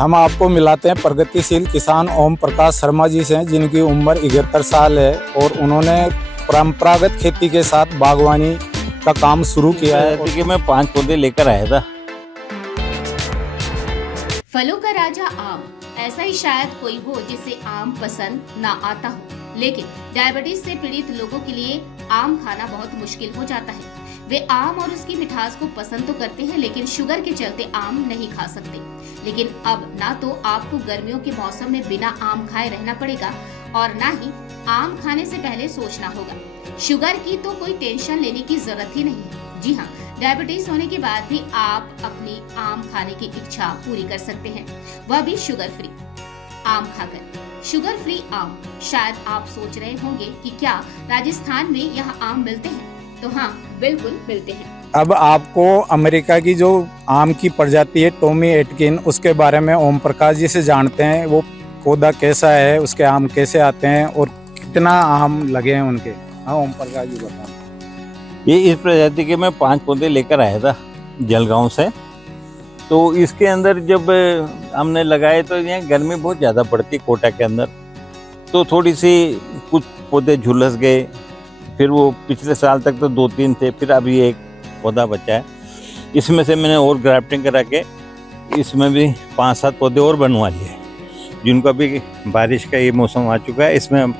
हम आपको मिलाते हैं प्रगतिशील किसान ओम प्रकाश शर्मा जी से, जिनकी उम्र 71 साल है और उन्होंने परंपरागत खेती के साथ बागवानी का काम शुरू किया है। कि मैं 5 पौधे लेकर आया था। फलों का राजा आम, ऐसा ही शायद कोई हो जिसे आम पसंद ना आता हो, लेकिन डायबिटीज से पीड़ित लोगों के लिए आम खाना बहुत मुश्किल हो जाता है। वे आम और उसकी मिठास को पसंद तो करते हैं, लेकिन शुगर के चलते आम नहीं खा सकते। लेकिन अब ना तो आपको गर्मियों के मौसम में बिना आम खाए रहना पड़ेगा और ना ही आम खाने से पहले सोचना होगा। शुगर की तो कोई टेंशन लेने की जरूरत ही नहीं है। जी हाँ, डायबिटीज होने के बाद भी आप अपनी आम खाने की इच्छा पूरी कर सकते हैं, वह भी शुगर फ्री आम खाकर। शुगर फ्री आम, शायद आप सोच रहे होंगे कि क्या राजस्थान में यह आम मिलते हैं? तो हाँ, बिल्कुल मिलते हैं। अब आपको अमेरिका की जो आम की प्रजाति है टॉमी एटकिन, उसके बारे में ओम प्रकाश जी से जानते हैं। वो पौधा कैसा है, उसके आम कैसे आते हैं और कितना आम लगे हैं उनके। हाँ ओम प्रकाश जी बताओ। ये इस प्रजाति के मैं 5 पौधे लेकर आया था जलगांव से। तो इसके अंदर जब हमने लगाए तो यहाँ गर्मी बहुत ज़्यादा पड़ती है कोटा के अंदर, तो थोड़ी सी कुछ पौधे झुलस गए। फिर वो पिछले साल तक तो 2-3 थे, फिर अभी एक पौधा बचा है। इसमें से मैंने और ग्राफ्टिंग करा के इसमें भी 5-7 पौधे और बनवा लिए, जिनको अभी बारिश का ये मौसम आ चुका है, इसमें हम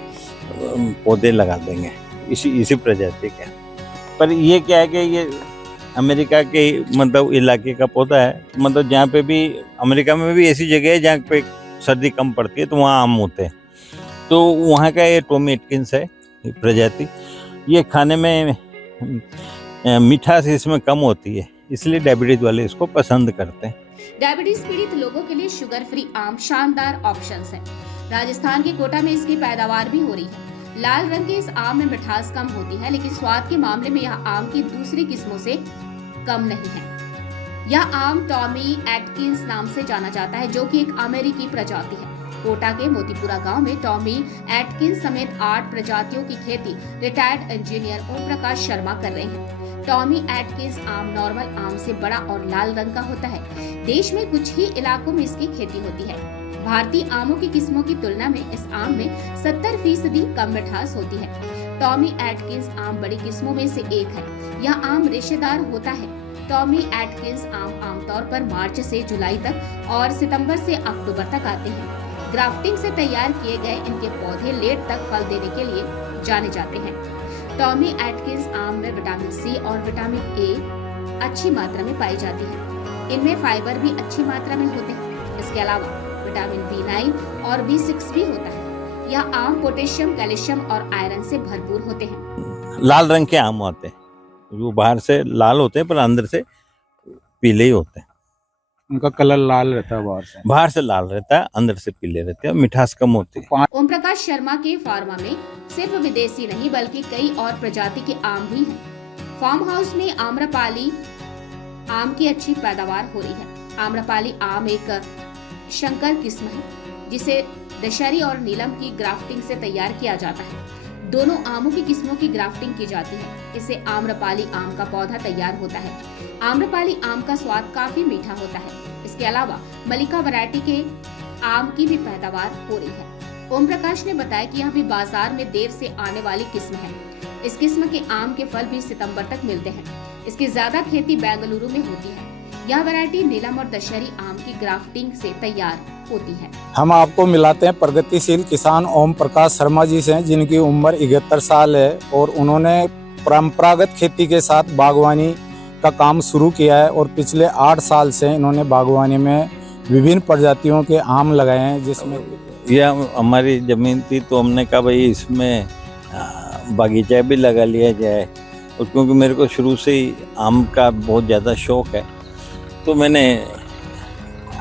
पौधे लगा देंगे इसी प्रजाति के। पर ये क्या है कि ये अमेरिका के मतलब इलाके का पौधा है, मतलब जहाँ पे भी अमेरिका में भी ऐसी जगह है जहाँ पे सर्दी कम पड़ती है तो वहाँ आम होते हैं। तो वहाँ का ये टॉमी एटकिन्स है प्रजाति। ये खाने में मिठास इसमें कम होती है, इसलिए डायबिटीज वाले इसको पसंद करते हैं। डायबिटीज पीड़ित लोगों के लिए शुगर फ्री आम शानदार ऑप्शंस है। राजस्थान के कोटा में इसकी पैदावार भी हो रही है। लाल रंग के इस आम में मिठास कम होती है, लेकिन स्वाद के मामले में यह आम की दूसरी किस्मों से कम नहीं है। यह आम टॉमी एटकिन्स नाम से जाना जाता है, जो कि एक अमेरिकी प्रजाति है। कोटा के मोतीपुरा गांव में टॉमी एटकिन्स समेत 8 प्रजातियों की खेती रिटायर्ड इंजीनियर ओम प्रकाश शर्मा कर रहे हैं। टॉमी एटकिन्स आम नॉर्मल आम से बड़ा और लाल रंग का होता है। देश में कुछ ही इलाकों में इसकी खेती होती है। भारतीय आमों की किस्मों की तुलना में इस आम में 70% कम मिठास होती है। टॉमी एटकिन्स आम बड़ी किस्मों में से एक है। यह आम रेशेदार होता है। टॉमी एटकिन्स आम आमतौर पर मार्च से जुलाई तक और सितंबर से अक्टूबर तक आते हैं। ग्राफ्टिंग से तैयार किए गए इनके पौधे लेट तक फल देने के लिए जाने जाते हैं। टॉमी एटकिन्स आम में विटामिन सी और विटामिन ए अच्छी मात्रा में पाई जाती है। इनमें फाइबर भी अच्छी मात्रा में होते हैं। इसके अलावा विटामिन B9 और B6 भी होता है। यह आम पोटेशियम, कैल्शियम और आयरन से भरपूर होते हैं। लाल रंग के आम होते हैं, जो बाहर से लाल होते हैं पर अंदर से पीले ही होते हैं। उनका कलर लाल रहता है, बाहर से लाल रहता है, अंदर से पीले रहते हैं, मिठास कम होती है। ओम प्रकाश शर्मा के फार्मा में सिर्फ विदेशी नहीं बल्कि कई और प्रजाति के आम भी हैं। फार्म हाउस में आम्रपाली आम की अच्छी पैदावार हो रही है। आम्रपाली आम एक शंकर किस्म है, जिसे दशहरी और नीलम की ग्राफ्टिंग से तैयार किया जाता है। दोनों आमों की किस्मों की ग्राफ्टिंग की जाती है। इससे आम्रपाली आम का पौधा तैयार होता है। आम्रपाली आम का स्वाद काफी मीठा होता है। इसके अलावा मलिका वैरायटी के आम की भी पैदावार हो रही है। ओम प्रकाश ने बताया कि यह भी बाजार में देर से आने वाली किस्म है। इस किस्म के आम के फल भी सितंबर तक मिलते हैं। इसकी ज्यादा खेती बेंगलुरु में होती है। यह वैरायटी नीलम और दशहरी आम की ग्राफ्टिंग से तैयार होती है। हम आपको मिलाते हैं प्रगतिशील किसान ओम प्रकाश शर्मा जी से, जिनकी उम्र 71 साल है और उन्होंने परंपरागत खेती के साथ बागवानी का काम शुरू किया है और पिछले 8 साल से इन्होंने बागवानी में विभिन्न प्रजातियों के आम लगाए हैं। जिसमें यह हमारी जमीन थी तो हमने कहा भाई इसमें बागीचा भी लगा लिया जाए, और क्योंकि मेरे को शुरू से ही आम का बहुत ज़्यादा शौक है, तो मैंने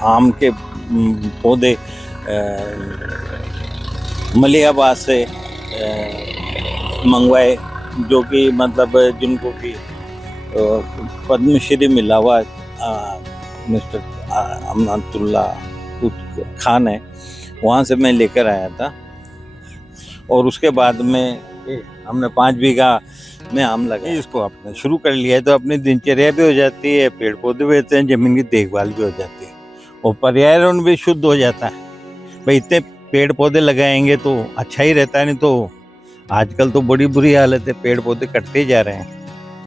आम के पौधे मलिहाबाद से मंगवाए, जो कि मतलब जिनको कि पद्मश्री मिला हुआ मिस्टर अमनतुल्ला खान है, वहाँ से मैं लेकर आया था। और उसके बाद में हमने 5 बीघा में आम लगाए। इसको आपने शुरू कर लिया है तो अपनी दिनचर्या भी हो जाती है, पेड़ पौधे भी होते हैं, जमीन की देखभाल भी हो जाती है। और पर्यावरण भी शुद्ध हो जाता है। भाई इतने पेड़ पौधे लगाएंगे तो अच्छा ही रहता है, नहीं तो आजकल तो बड़ी बुरी हालत है, पेड़ पौधे कटते जा रहे हैं।